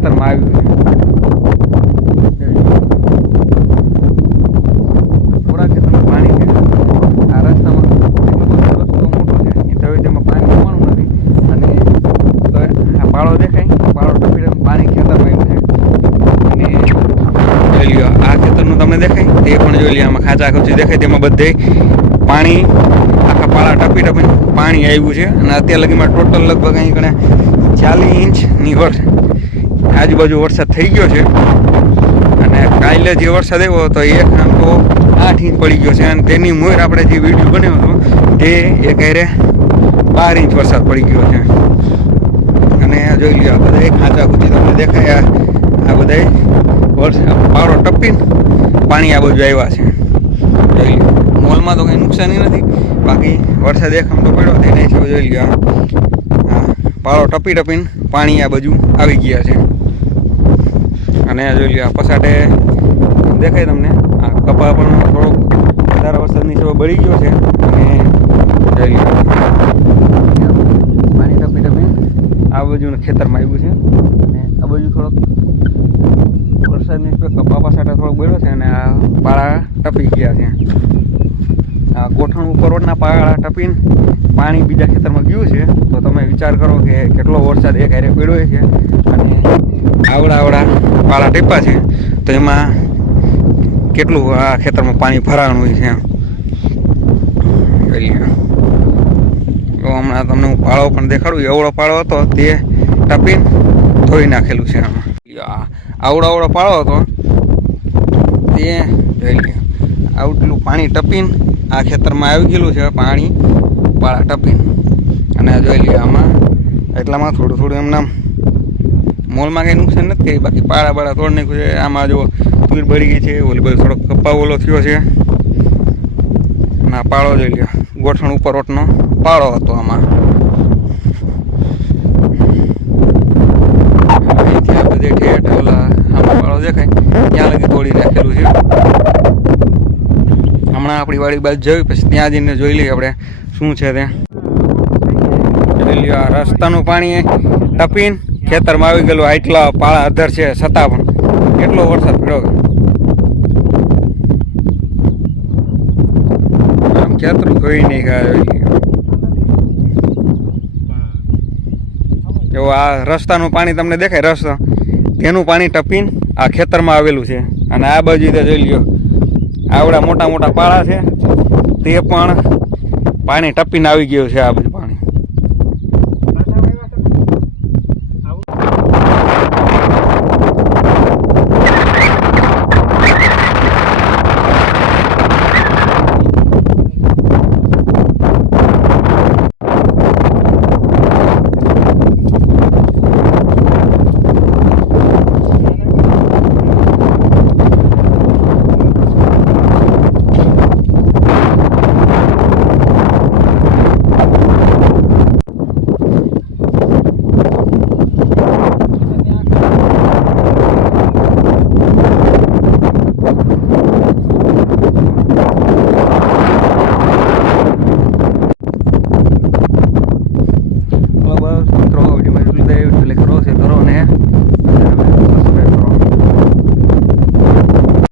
ખેતરમાં આવ્યું એ પાણી જોઈ લ્યો આમાં ખાંચા ખુચી દેખાય. તેમાં બધે પાણી, આખા પાળા ટપી ટપી પાણી આવ્યું છે. અને અત્યાર લગીમાં ટોટલ લગભગ અહીં કણે ચાલીસ ઇંચની વર આજુબાજુ વરસાદ થઈ ગયો છે. અને કાલે જે વરસાદ આવ્યો હતો એ તો આઠ ઇંચ પડી ગયો છે. અને તેની મોર આપણે જે વીડિયો બન્યો હતો, તે એક ઘેરે બાર ઇંચ વરસાદ પડી ગયો છે. અને જોઈ લ્યો, આ બધા ખાંચા ખૂચી તમને દેખાય. આ બધા વરસાદ પારો ટપીને પાણી આ બાજુ આવ્યા છે. જોઈ લ્યો, મોલમાં તો કંઈ નુકસાની નથી. બાકી વરસાદ એક આમ તો પડ્યો તેને જોઈ લ્યો પાળો ટપી ટપીને પાણી આ બાજુ આવી ગયા છે. અને જોઈ લ્યો આ પસાટે દેખાય તમને. આ કપા પણ થોડોક વધારે વરસાદની સેવા બળી ગયો છે. અને જોઈ લ્યો. પાણી ટપી ટપી. આ બાજુ ખેતરમાં આવ્યું છે. અને આ બાજુ થોડોક વરસાદની સ્પીડ કપા પસાટા થોડોક બળ્યો છે અને આ પાળા ટપી ગયા છે. આ ગોઠણ ઉપરના પાળા ટપીને પાણી બીજા ખેતરમાં ગયું છે, તો તમે વિચાર કરો કે કેટલો વરસાદ એક હારે પડ્યો છે અને આવડા પાળા ટીપા છે, તો એમાં કેટલું આ ખેતરમાં પાણી ભરાવાનું હોય છે તો હમણાં તમને હું પાળો પણ દેખાડું એવડો પાળો હતો, તે ટપીને ધોઈ નાખેલું છે આમાં. આવડો આવડો પાળો હતો, તે જોઈ લ્યો. આટલું પાણી ટપીને આ ખેતરમાં આવી ગયેલું છે પાણી પાળા ટપીને. અને જોઈ લઈએ આમાં એટલામાં થોડું થોડું એમને મોલમાં કંઈ નુકસાન નથી કર્યું, બાકી પાળા બાળા તોડ નાખ્યું છે. આમાં જો તુર બળી ગઈ છે, ઓલી બધું થોડોક કપ્પા ઓલો થયો છે. આ પાળો જોઈ લ્યો, ગોઠણ ઉપર ઓટનો પાળો હતો આમાં. અહીંથી આ ઓલા આમાં પાળો દેખાય, ત્યાં લગી તોડી રાખેલું છે. આપણી વાડી બાજુ જોઈ પછી ત્યાં જઈને જોઈ લઈએ આપણે શું છે ત્યાં. રસ્તાનું પાણી ટપીને ખેતરમાં આવી ગયેલું આટલા પાળા અધર છે છતાં પણ કેટલો વરસાદ પડ્યો આમ ખેતરું ધોઈ નહીં ગયા જો આ પાણી તમને દેખાય, રસ્તો, તેનું પાણી ટપીને આ ખેતરમાં આવેલું છે. અને આ બાજુ જોઈ લ્યો આવડા મોટા મોટા પાળા છે. તે પણ પાણી ટપીને આવી ગયું છે આ